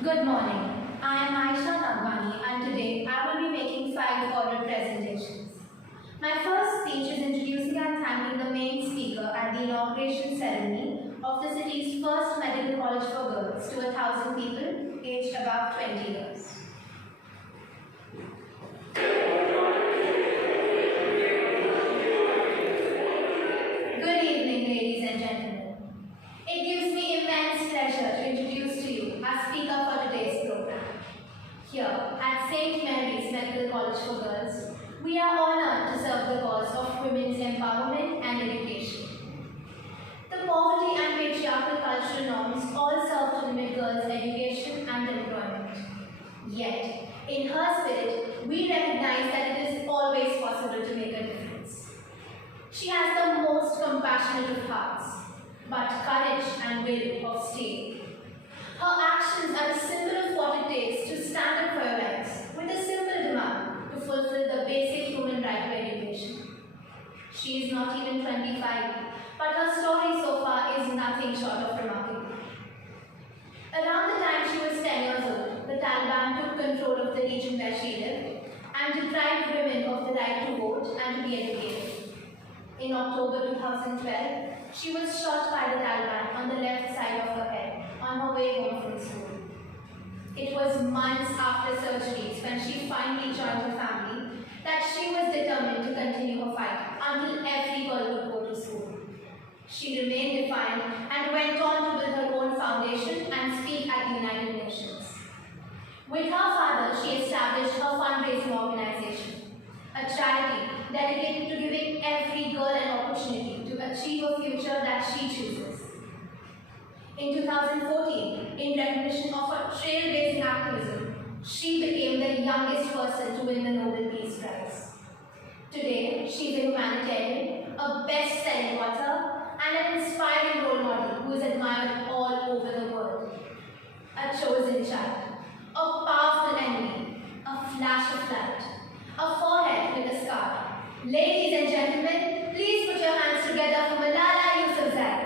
Good morning. I am Ayesha Nagwani and today I will be making 5 oral presentations. My first speech is introducing and thanking the main speaker at the inauguration ceremony of the city's first medical college for girls to 1,000 people aged above 20 years. Good evening, ladies and gentlemen. It gives me immense pleasure to introduce to you our speaker for today's program. Here at St. Mary's Medical College for Girls, we are honored to serve the cause of women's empowerment and education. The poverty and patriarchal cultural norms all serve to limit girls' education and employment. Yet, in her spirit, we recognize that it is always possible to make a difference. She has the most compassionate of hearts, but courage and will of steel. Her actions are a symbol of what it takes to stand up for your rights, with a simple demand to fulfill the basic human right to education. She is not even 25, but her story so far is nothing short of remarkable. Around the time she was 10 years old, the Taliban took control of the region where she lived and deprived women of the right to vote and to be educated. In October 2012, she was shot by the Taliban on the left side of her head on her way home from school. It was months after surgeries when she finally joined her family that she was determined to continue her fight until every girl would go to school. She remained defiant and went on to build her own foundation and speak at the United Nations. With her father, she established her fundraising organization, a charity dedicated to giving every girl an opportunity to achieve a future that she chooses. In 2014, in recognition of her trailblazing activism, she became the youngest person to win the Nobel Peace Prize. Today, she is a humanitarian, a best-selling author, and an inspiring role model who is admired all over the world. A chosen child, a powerful enemy, a flash of light, a forehead with a scar. Ladies and gentlemen, please put your hands together for Malala Yousafzai.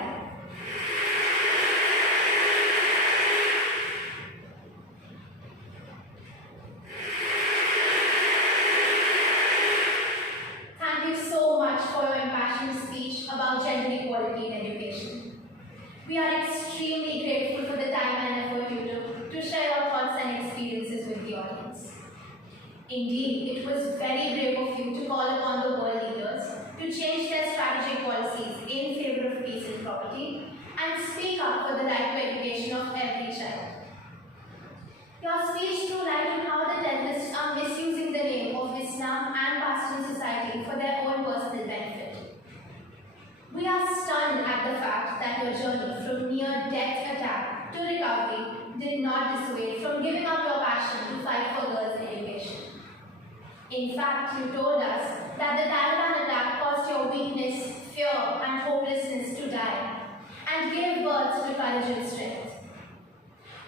Thank you so much for your impassioned speech about gender equality in education. We are extremely grateful for the time and effort you took to share your thoughts and experiences with the audience. Indeed, it was very brave of you to call upon the world leaders to change their strategic policies in favor of peace and property and speak up for the right to education of every child. Your speech threw light on how the terrorists are misusing the name of Islam and Western society for their own personal benefit. We are stunned at the fact that your journey from near-death attack to recovery did not dissuade from giving up your passion to fight for girls' education. In fact, you told us that the Taliban attack caused your weakness, fear, and hopelessness to die, and gave birth to courage and strength.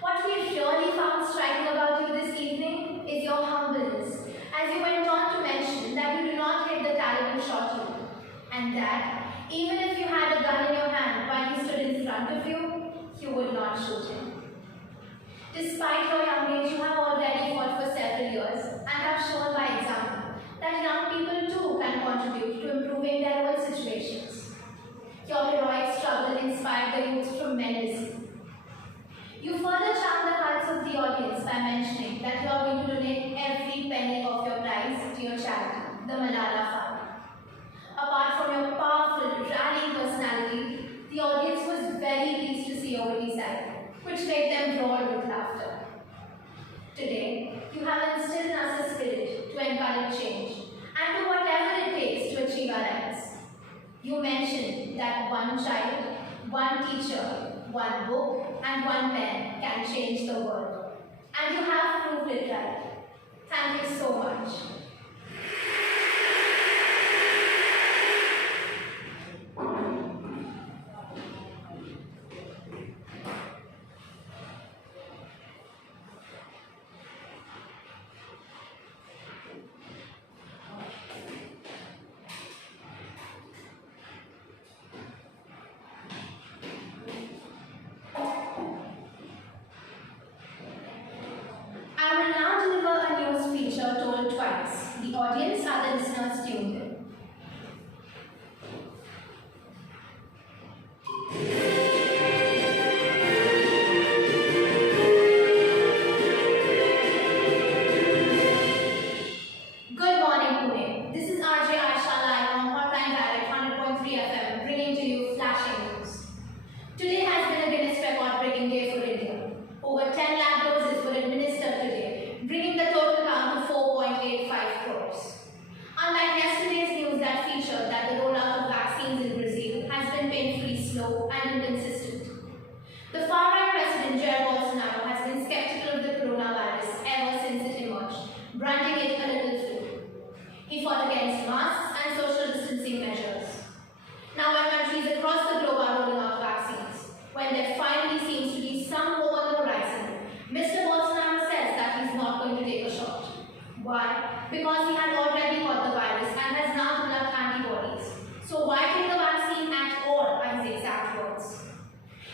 What we really found striking about you this evening is your humbleness, as you went on to mention that you do not hate the Taliban who shot you, and that even if you had a gun in your hand while he stood in front of you, you would not shoot him. Despite your young age, you have already fought for several years and have shown by example that young people too can contribute to improving their own situations. Your heroic struggle inspired the youth tremendously. You further charmed the hearts of the audience by mentioning that you are going to donate every penny of your prize to your charity, the Malala Fund. Apart from your powerful, rallying personality, the audience was very pleased to see your witty side, which made them roar with laughter. Today, you have instilled in us a spirit to encourage change and do whatever it takes to achieve our rights. You mentioned that one child, one teacher, one book, and one pen can change the world. And you have proved it right. Thank you so much. the audience, are the listeners tuned in? Good morning, Pune. This is Ayesha Nagwani on Hotline Direct 100.3 FM, bringing to you flashing news. Today has been a Guinness record-breaking day for India. Over 10 lakh doses were administered today, bringing the total count to 4.85 crores. Unlike yesterday's news that featured that the rollout of vaccines in Brazil has been painfully slow and inconsistent, the far-right president Jair Bolsonaro has been skeptical of the coronavirus ever since it emerged, branding it a little flu. He fought against masks and social distancing measures. Now, when countries across the globe are rolling out vaccines, when there finally seems to be some hope on the horizon, Mr. Bolsonaro says that he's not going to take a shot. Why? Because he had already got the virus and has now developed antibodies. So why take the vaccine at all, are his exact words.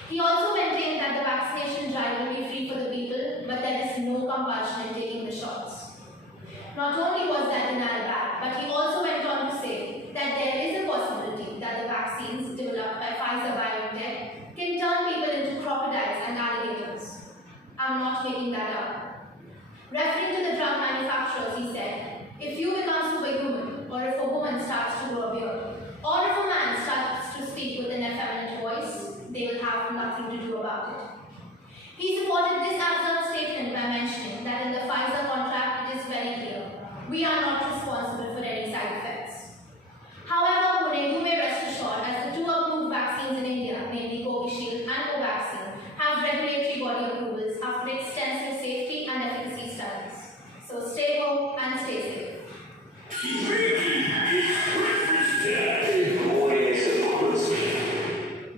He also maintained that the vaccination drive will be free for the people, but there is no compulsion in taking the shots. Not only was that denial bad, but he also went on to say that there is a possibility that the vaccines developed by Pfizer-BioNTech can turn people into crocodiles and alligators. I'm not making that up. Referring to the drug manufacturers, he said, if you become superhuman, or if a woman starts to grow a beard, or if a man starts to speak with an effeminate voice, they will have nothing to do about it. He supported this absurd statement by mentioning that in the Pfizer contract it is very clear, we are not responsible for any side effects. However, Pune, you may rest assured, as the two approved vaccines in India, namely Covishield and Covaxin, have regulatory body approvals after extensive safety and efficacy studies. So stay home and stay safe.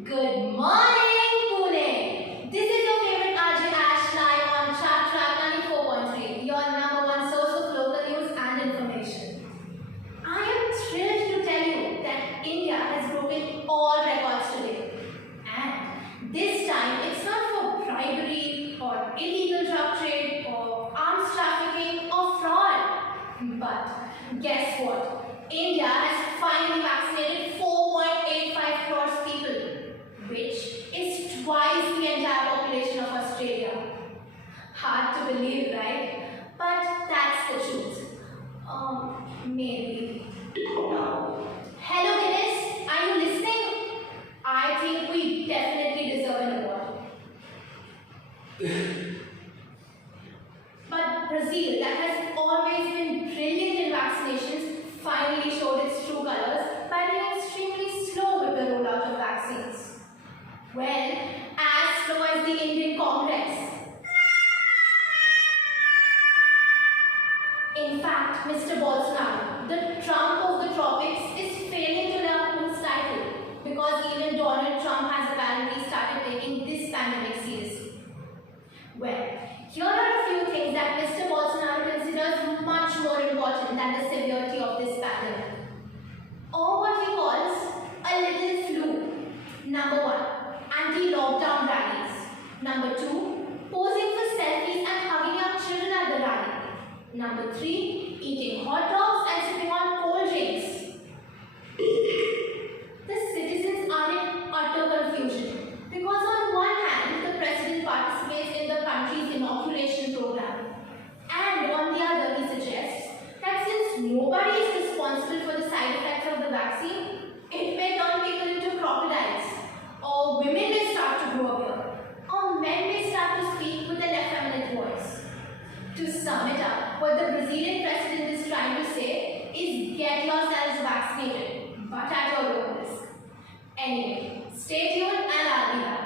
Good morning, Pune. This is your favorite RJ Ash live on Chat Track 94.3, your number one source of local news and information. I am thrilled to tell you that India has broken all records today. And this time, it's not for bribery or illegal drug trade or arms trafficking or fraud. But guess what? India has finally vaccinated 4.85 crores people, which is twice the entire population of Australia. Hard to believe, right? But that's the truth. Maybe. Hello, Guinness. Are you listening? I think we definitely deserve an award. But Brazil, that has always been brilliant in vaccinations, finally showed its true colors by being extremely slow with the rollout of vaccines. Well, as slow as the Indian Congress. In fact, Mr. Bolsonaro, the Trump of the tropics, is failing to live up to his title because even Donald Trump has apparently started taking this pandemic seriously. Well, here are a few things that Mr. Bolsonaro considers much more important than the severity of this pandemic, or what he calls a little flu. Number 1, anti-lockdown rallies. Number 2, posing for selfies and hugging young children at the rally. Number 3, eating hot dogs and sipping on cold drinks. The citizens are in utter confusion because on one hand, the president participates in the country's inoculation program, and on the other, he suggests that since nobody is responsible for the side effects of the vaccine, it may turn people into crocodiles, or women may start to grow a beard, or men may start to speak with an effeminate voice. To sum it up, what the Brazilian president is trying to say is get yourselves vaccinated, but at your own risk. Anyway, stay tuned and I'll be back.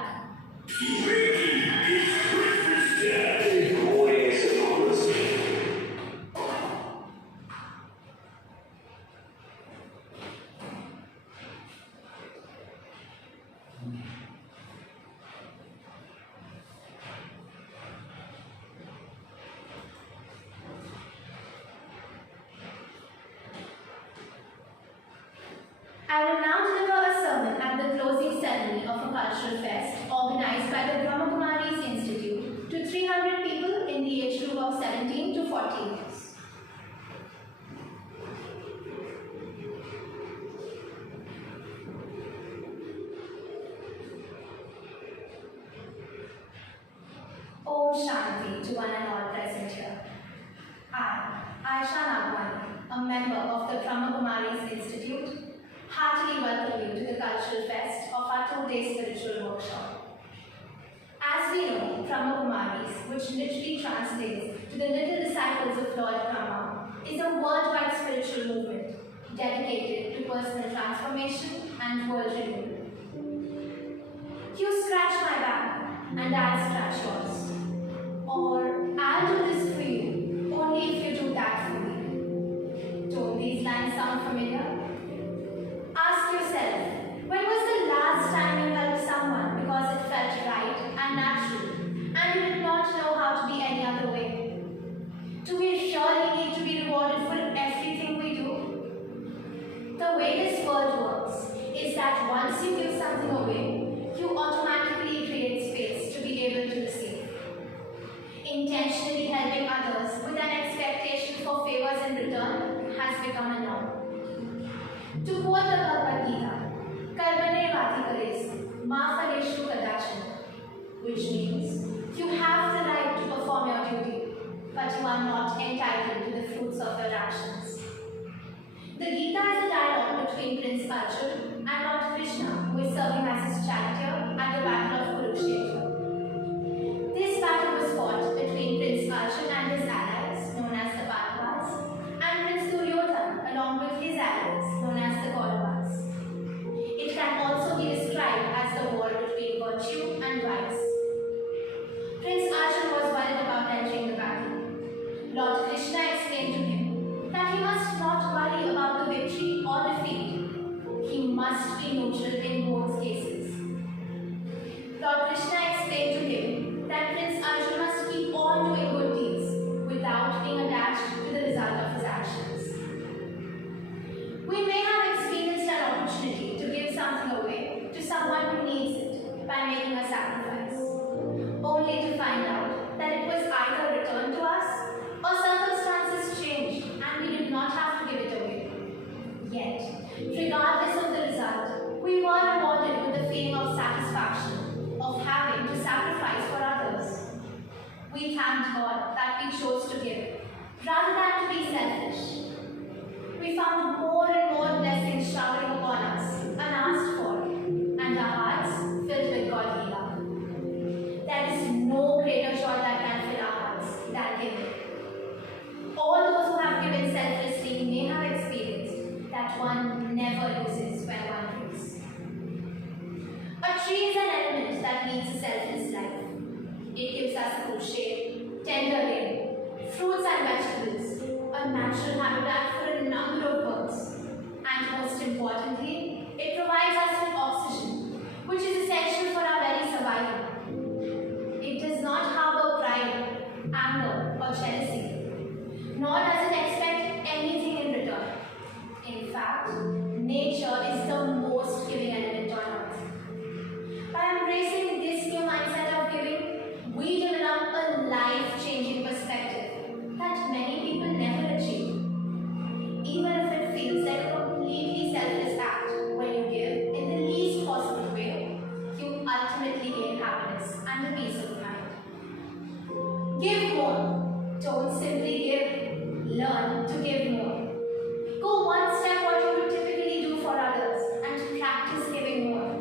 I will now deliver a sermon at the closing ceremony of a cultural fest organized by the Brahmakumaris Institute to 300 people in the age group of 17 to 40 years. Shanti to one and all present here. I, Ayesha Nagwani, a member of the Brahmakumaris Institute, heartily welcome you to the Cultural Fest of our two-day spiritual workshop. As we know, Brahmakumaris, which literally translates to the little disciples of Lord Brahma, is a worldwide spiritual movement dedicated to personal transformation and world renewal. You scratch my back and I'll scratch yours. Or I'll do this for you, only if you do that for me. Don't these lines sound familiar? Ask yourself, when was the last time you helped someone because it felt right and natural and you did not know how to be any other way? Do we surely need to be rewarded for everything we do? The way this world works is that once you give something away, you automatically create space to be able to receive. Intentionally helping others with an expectation for favors in return has become a norm. To quote the Bhagavad Gita, Karmane Vati Kares, Ma Phaleshu Kadachana, which means you have the right to perform your duty, but you are not entitled to the fruits of your actions. The Gita is a dialogue between Prince Arjun and Lord Krishna, who is serving as his charioteer at the Battle of Kurukshetra. This battle was fought between Prince Arjun and his allies, known as the Pandavas, and Prince Duryodhana, along with his allies, known as the Kauravas. It can also be described as the war between virtue and vice. Prince Arjun was worried about entering the battle. Lord Krishna explained to him that he must not worry about the victory or defeat. He must be neutral in both cases. Lord Krishna explained to him that Prince Arjun must keep on doing good deeds without being attached to the result of his actions. We may have experienced an opportunity to give something away to someone who needs it by making a sacrifice, only to find out that it was either returned to us or circumstances changed and we did not have to give it away. Yet, regardless of the result, we were rewarded with the feeling of satisfaction of having to sacrifice for others. We thanked God that we chose to give, rather than to be selfish. We found more and more blessings showering upon us, unasked for, and our hearts filled with godly love. There is no greater joy that can fill our hearts than giving. All those who have given selflessly may have experienced that one never loses when one gives. A tree is an element that leads a selfless life. It gives us good shade, tender rain, fruits and vegetables, a natural habitat for a number of birds, and most importantly, it provides us with oxygen, which is essential for our very survival. It does not harbor pride, anger, or jealousy, nor does it expect anything in return. In fact, nature is the most giving element on earth. By embracing this new mindset of giving, we develop a life-changing perspective that many people never achieve. Even if it feels like a completely selfless act, when you give in the least possible way, you ultimately gain happiness and a peace of mind. Give more. Don't simply give. Learn to give more. Go one step what you would typically do for others and practice giving more.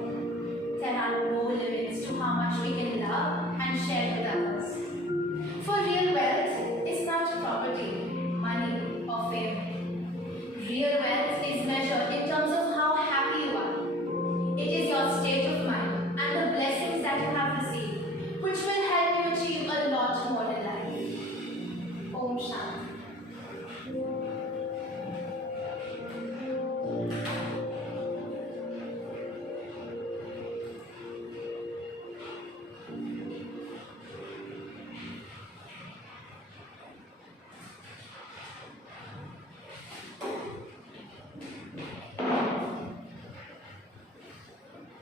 There are no limits to how much we can love and share with others. For real wealth is not property, money, or fame. Real wealth is measured in terms of how happy you are. It is your state of mind and the blessings that you have received, which will help you achieve a lot more in life. Om Shanti.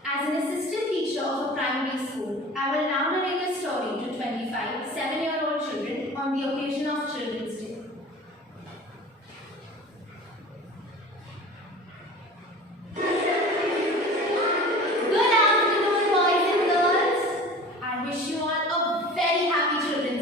As an assistant teacher of a primary school, I will now narrate a story to 25 7-year-old children on the occasion of Children's Day. Good afternoon, boys and girls. I wish you all a very happy Children's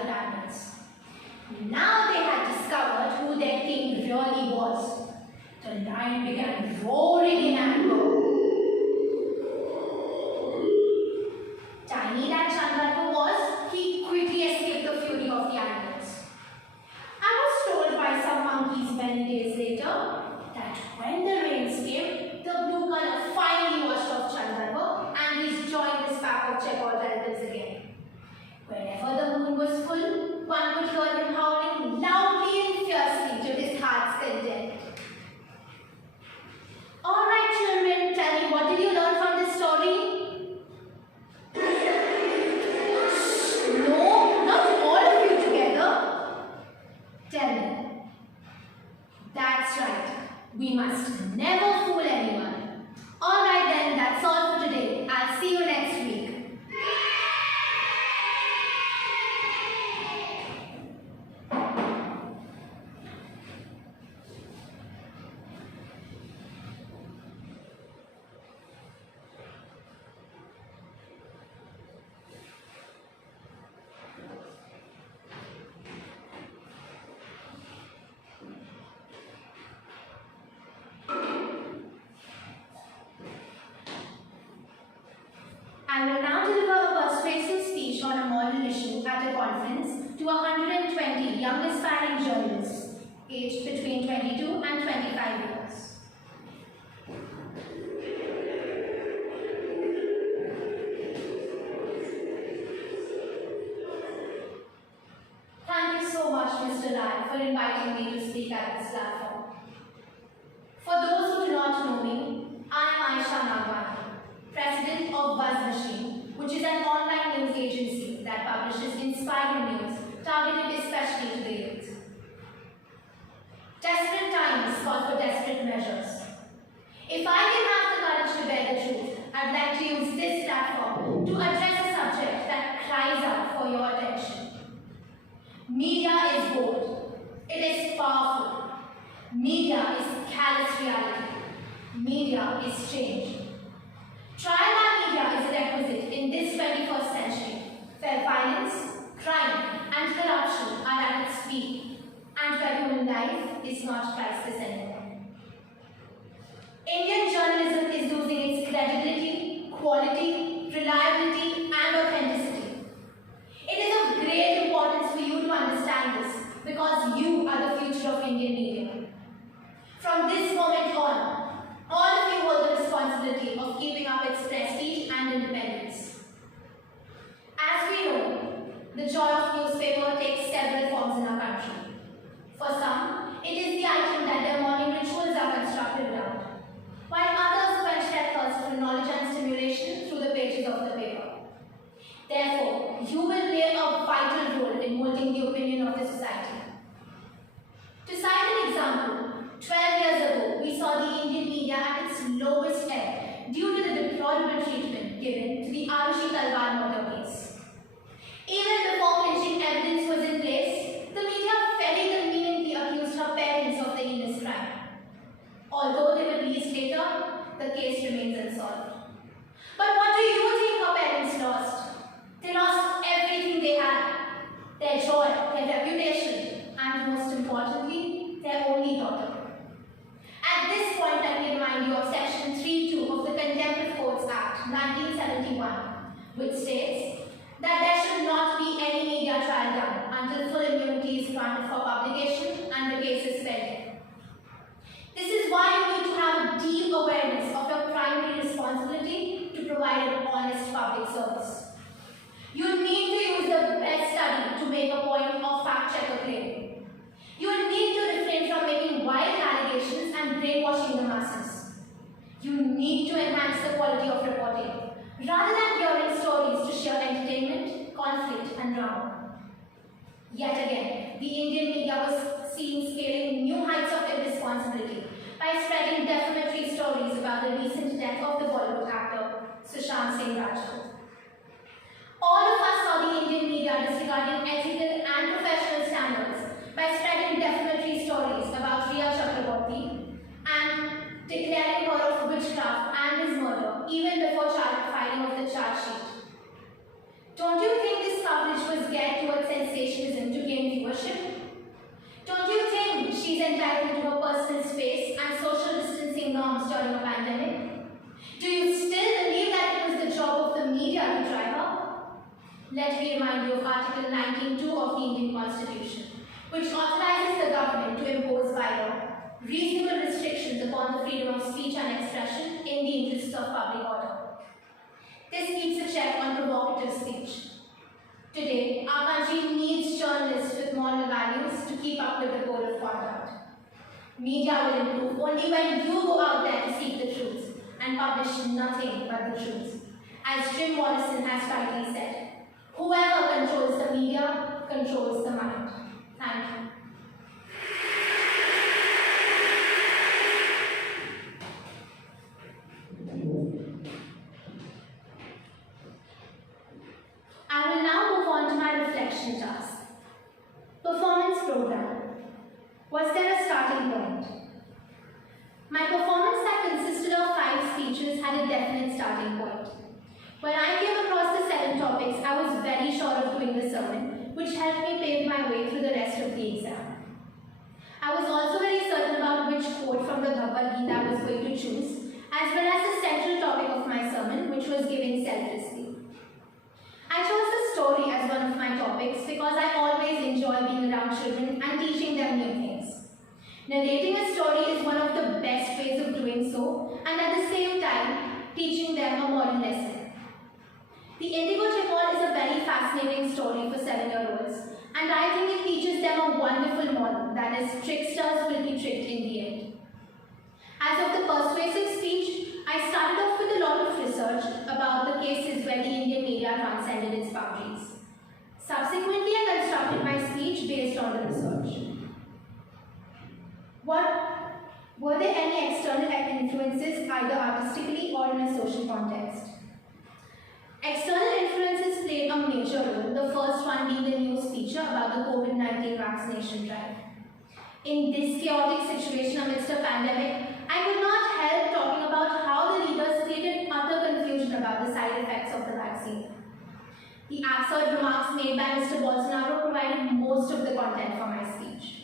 other animals. Now they had discovered who their king really was. The lion began roaring in anger. Tiny that Chandraka was, he quickly escaped the fury of the animals. I was told by some monkeys many days later that when the rains came, the blue color finally washed off Chandraka and he's joined his pack of checkered relatives again. Whenever the moon was full, one could hear him howling loudly and fiercely to his heart's content. Alright children, tell me, what did you learn from this story? No, not all of you together. Tell me. That's right. We must never fool anyone. Alright then, that's all for today. I'll see you next week. I will now deliver a persuasive speech on a moral issue at a conference to 120 young aspiring journalists, aged between 22 and 25 years. Thank you so much, Mr. Rai, for inviting me to speak at this platform. For those who do not know me, I am Ayesha Nagwani, President of Buzz Machine, which is an online news agency that publishes inspiring news targeted especially to the youth. Desperate times call for desperate measures. If I can have the courage to bear the truth, I'd like to use this platform to address a subject that cries out for your attention. Media is bold. It is powerful. Media is callous reality. Media is change. Trial by media is a requisite in this 21st century, where violence, crime, and corruption are at its peak, and where human life is not priceless anymore. Indian journalism is losing its credibility, quality, reliability, and authenticity. It is of great importance for you to understand this, because you are the future of Indian media. From this moment on, all of you hold the responsibility of keeping up its prestige and independence. As we know, the joy of newspaper takes several forms in our country. For some, it is the item that their morning rituals are constructed around, while others quench their thirst for knowledge and stimulation through the pages of the paper. Therefore, you will play a vital role in molding the opinion of the society. To cite an example, 12 years ago, we saw the Indian media at its lowest ebb due to the deplorable treatment given to the Arushi Talwar murder case. Even before clinching evidence was in place, the media very conveniently accused her parents of the heinous crime. Although they were released later, the case remains unsolved. But what do you think her parents lost? They lost everything they had. Their joy, their reputation, and most importantly, their only daughter. At this point, let me remind you of Section 3(2) of the Contempt of Courts Act 1971, which states that there should not be any media trial done until full immunity is granted for publication and the case is pending. This is why you need to have a deep awareness of your primary responsibility to provide an honest public service. You need to use the best study to make a point of fact check or claim. You need to refrain from making wild allegations and brainwashing the masses. You need to enhance the quality of reporting, rather than hearing stories to share entertainment, conflict, and drama. Yet again, the Indian media was seen scaling new heights of irresponsibility by spreading defamatory stories about the recent death of the Bollywood actor Sushant Singh Rajput. All of us saw the Indian media disregarding ethical and professional standards by spreading defamatory stories about Riya Chakraborty and declaring her of witchcraft and his murder even before filing of the charge sheet. Don't you think this coverage was geared towards sensation viewership? Don't you think she's entitled to her personal space and social distancing norms during a pandemic? Do you still believe that it was the job of the media to try her? Let me remind you of Article 19(2) of the Indian Constitution, which authorizes the government to impose by law reasonable restrictions upon the freedom of speech and expression in the interests of public order. This keeps a check on provocative speech. Today, our country needs journalists with moral values to keep up with the code of conduct. Media will improve only when you go out there to seek the truth and publish nothing but the truth. As Jim Morrison has rightly said, whoever controls the media controls the mind. Thank you. I will now move on to my reflection task. Performance program. Was there a starting point? My performance that consisted of 5 speeches had a definite starting point. When I came across the 7 topics, I was very sure of doing the sermon, which helped me pave my way through the rest of the exam. I was also very certain about which quote from the Bhagavad Gita I was going to choose, as well as the central topic of my sermon, which was giving selflessly. I chose the story as one of my topics because I always enjoy being around children and teaching them new things. Narrating a story is one of the best ways of doing so, and at the same time, teaching them a moral lesson. The Indigo Chickball is a very fascinating story for 7-year-olds, and I think it teaches them a wonderful moral, that is, tricksters will be tricked in the end. As of the persuasive speech, I started off with a lot of research about the cases where the Indian media transcended its boundaries. Subsequently, I constructed my speech based on the research. Were there any external influences, either artistically or in a social context? External influences played a major role, the first one being the news feature about the COVID-19 vaccination drive. In this chaotic situation amidst a pandemic, I could not help talking about how the leaders created utter confusion about the side effects of the vaccine. The absurd remarks made by Mr. Bolsonaro provided most of the content for my speech.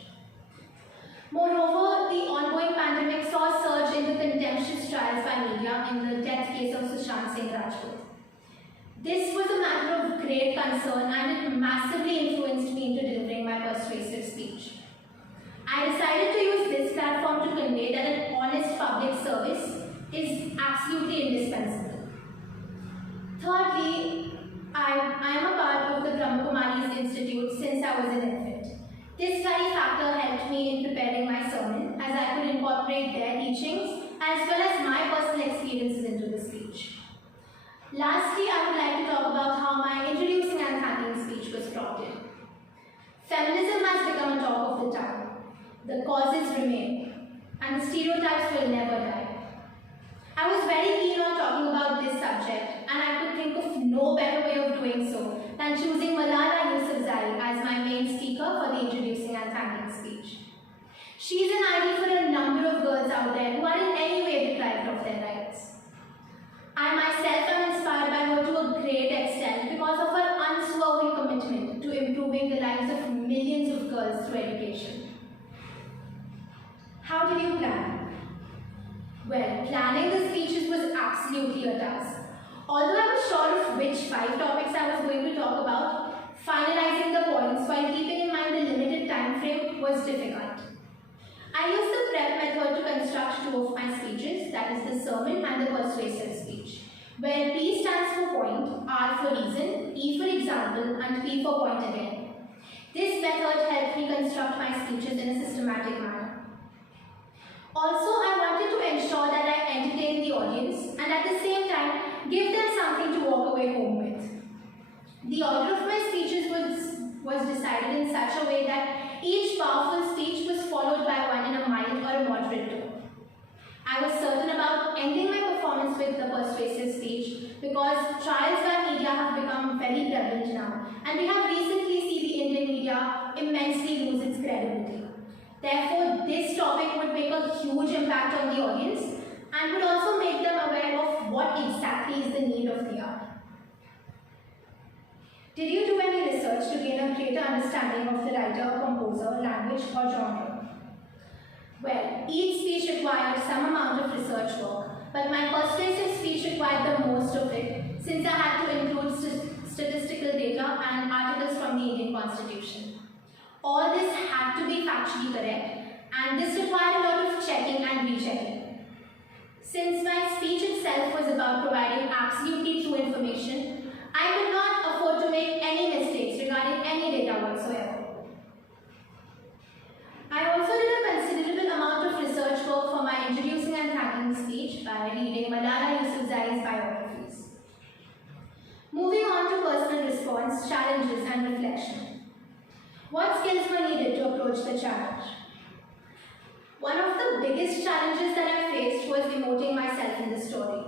Moreover, the ongoing pandemic saw a surge in the contemptuous trials by media in the death case of Sushant Singh Rajput. This was a matter of great concern and it massively influenced me into delivering my persuasive speech. I decided to use this platform to convey that an honest public service is absolutely indispensable. Thirdly, I am a part of the Brahmakumari's Institute since I was an infant. This very factor helped me in preparing my sermon, as I could incorporate their teachings as well as my personal experiences into the speech. Lastly, I would like to talk about how my introducing and thanking speech was prompted. Feminism has become a talk of the town. The causes remain, and the stereotypes will never die. I was very keen on talking about this subject, and I could think of no better way of doing so than choosing Malala Yousafzai as my main speaker for the introducing and thanking speech. She is an idol for a number of girls out there who are in any way deprived of their rights. I myself am inspired by her to a great extent because of her unswerving commitment to improving the lives of millions of girls through education. How did you plan? Well, planning the speeches was absolutely a task. Although I was sure of which 5 topics I was going to talk about, finalizing the points while keeping in mind the limited time frame was difficult. I used the prep method to construct 2 of my speeches, that is the sermon and the persuasive speech, where P stands for point, R for reason, E for example, and P for point again. This method helped me construct my speeches in a systematic manner. Also, I wanted to ensure that I entertain the audience and at the same time give them something to walk away home with. The order of my speeches was decided in such a way that each powerful speech was followed by one in a mild or a moderate tone. I was certain about ending my performance with the persuasive speech because trials by media have become very prevalent now, and we have recently seen the Indian media immensely lose its credibility. Therefore, this topic would make a huge impact on the audience and would also make them aware of what exactly is the need of the hour. Did you do any research research to gain a greater understanding of the writer, composer, language, or genre? Well, each speech required some amount of research work, but my persuasive speech required the most of it since I had to include statistical data and articles from the Indian Constitution. All this had to be factually correct, and this required a lot of checking and rechecking. Since my speech itself was about providing absolutely true information, I could not afford to make any mistakes regarding any data whatsoever. I also did a considerable amount of research work for my introducing and thanking speech by reading Malala Yousafzai's biographies. Moving on to personal response, challenges, and reflection. What skills were needed to approach the challenge? One of the biggest challenges that I faced was emoting myself in the story.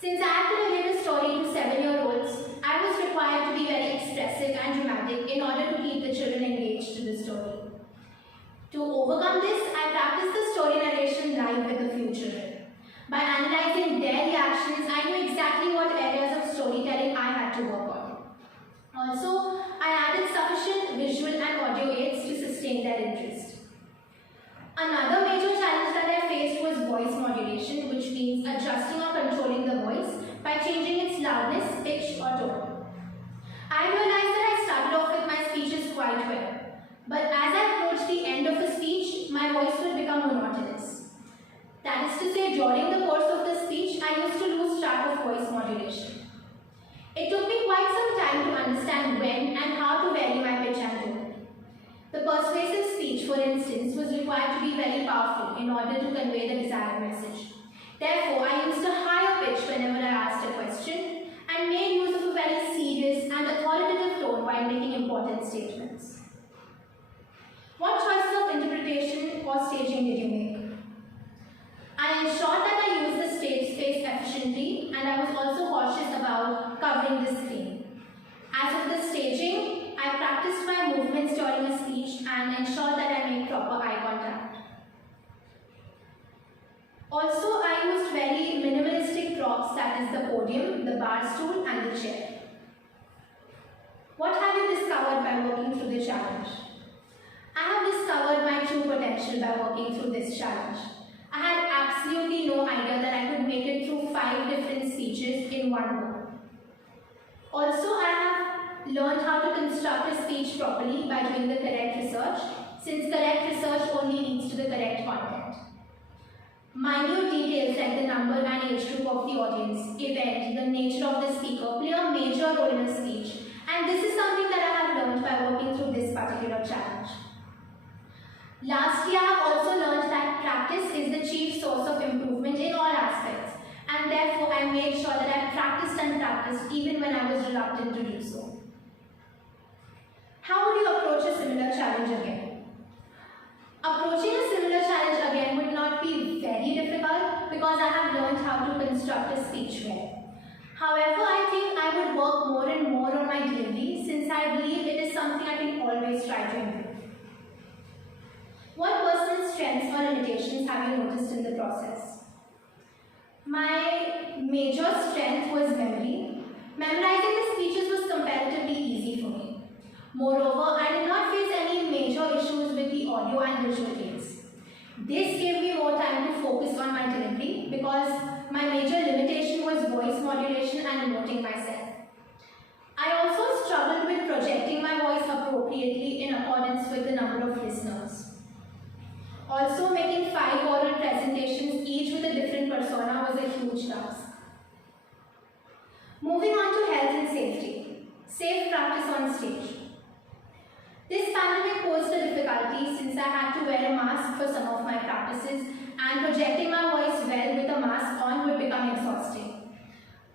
Since I had to relate a story to 7-year-olds, I was required to be very expressive and dramatic in order to keep the children engaged to the story. To overcome this, I practiced the story narration live with a few children. By analyzing their reactions, I knew exactly what areas of storytelling I had to work on. Also, I added sufficient visual and audio aids to sustain their interest. Another major challenge that I faced was voice modulation, which means adjusting or controlling the voice by changing its loudness, pitch, or tone. I realized that I started off with my speeches quite well, but as I approached the end of the speech, my voice would become monotonous. That is to say, during the course of the speech, I used to lose track of voice modulation. It took me quite some time to understand when and how to vary my pitch and tone. The persuasive speech, for instance, was required to be very powerful in order to convey the desired message. Therefore, I used a higher pitch whenever I asked a question and made use of a very serious and authoritative tone while making important statements. What choices of interpretation or staging did you make? I ensured that I used the stage space efficiently, and I was also cautious about covering the screen. As of the staging, I practiced my movements during a speech and ensured that I made proper eye contact. Also, I used very minimalistic props, that is the podium, the bar stool, and the chair. What have you discovered by working through the challenge? I have discovered my true potential by working through this challenge. I had absolutely no idea that I could make it through 5 different speeches in one go. Also, I have learned how to construct a speech properly by doing the correct research, since correct research only leads to the correct content. Minute details like the number and age group of the audience, event, the nature of the speaker play a major role in a speech, and this is something that I have learned by working through this particular challenge. Lastly, I have also learned that practice is the chief source of improvement in all aspects, and therefore I made sure that I practiced and practiced even when I was reluctant to do so. How would you approach a similar challenge again? Approaching a similar challenge again would not be very difficult because I have learned how to construct a speech well. However, I think I would work more and more on my delivery since I believe it is something I can always try to improve. What personal strengths or limitations have you noticed in the process? My major strength was memory. Memorizing the speeches was comparatively easy for me. Moreover, I did not face any major issues with the audio and visual aids. This gave me more time to focus on my delivery because my major limitation was voice modulation and emoting myself. I also struggled with projecting my voice appropriately in accordance with the number of listeners. Also, making 5 oral presentations, each with a different persona, was a huge task. Moving on to health and safety. Safe practice on stage. This pandemic posed a difficulty since I had to wear a mask for some of my practices, and projecting my voice well with a mask on would become exhausting.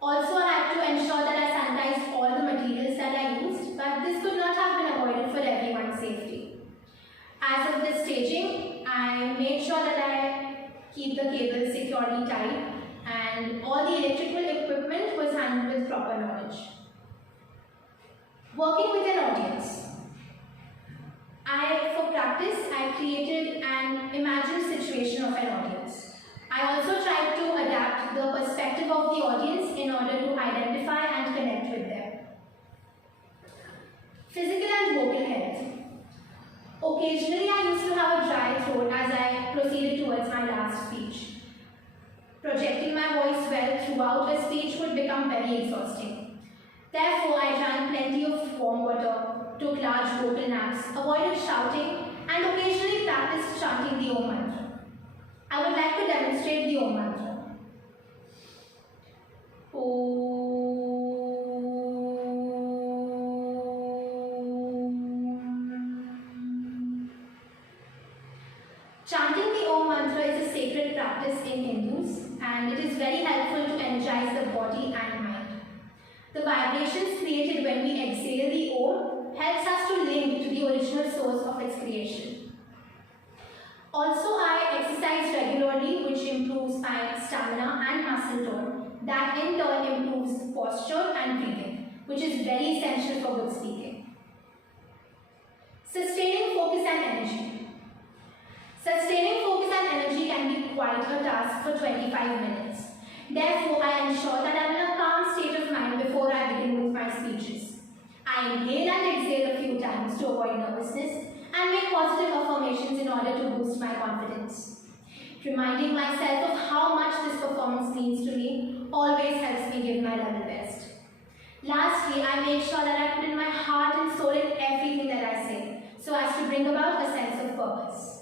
Also, I had to ensure that I sanitized all the materials that I used, but this could not have been avoided for everyone's safety. As of the staging, I made sure that I keep the cables securely tied and all the electrical equipment was handled with proper knowledge. Working with an audience. For practice, I created an imagined situation of an audience. I also tried to adapt the perspective of the audience in order to identify and connect with them. Occasionally, I used to have a dry throat as I proceeded towards my last speech. Projecting my voice well throughout a speech would become very exhausting. Therefore, I drank plenty of warm water, took large vocal naps, avoided shouting, and occasionally practiced chanting the Om mantra. I would like to demonstrate the Om mantra. Chanting the Om mantra is a sacred practice in Hindus, and it is very helpful to energize the body and mind. The vibrations created when we exhale the Om helps us to link to the original source of its creation. Also, I exercise regularly, which improves my stamina and muscle tone. That in turn improves posture and breathing, which is very essential for good speaking. Sustaining focus and energy. Sustaining focus and energy can be quite a task for 25 minutes. Therefore, I ensure that I am in a calm state of mind before I begin with my speeches. I inhale and exhale a few times to avoid nervousness and make positive affirmations in order to boost my confidence. Reminding myself of how much this performance means to me always helps me give my level best. Lastly, I make sure that I put in my heart and soul in everything that I say, so as to bring about a sense of purpose.